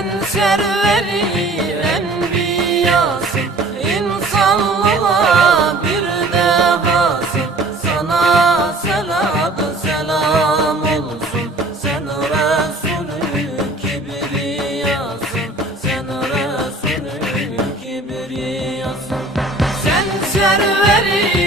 Sen serveri enbiyasın İnsanlığa bir defasın Sana selam selam olsun. Sen Resulü kibriyasın. Sen Resulü kibriyasın. Sen serveri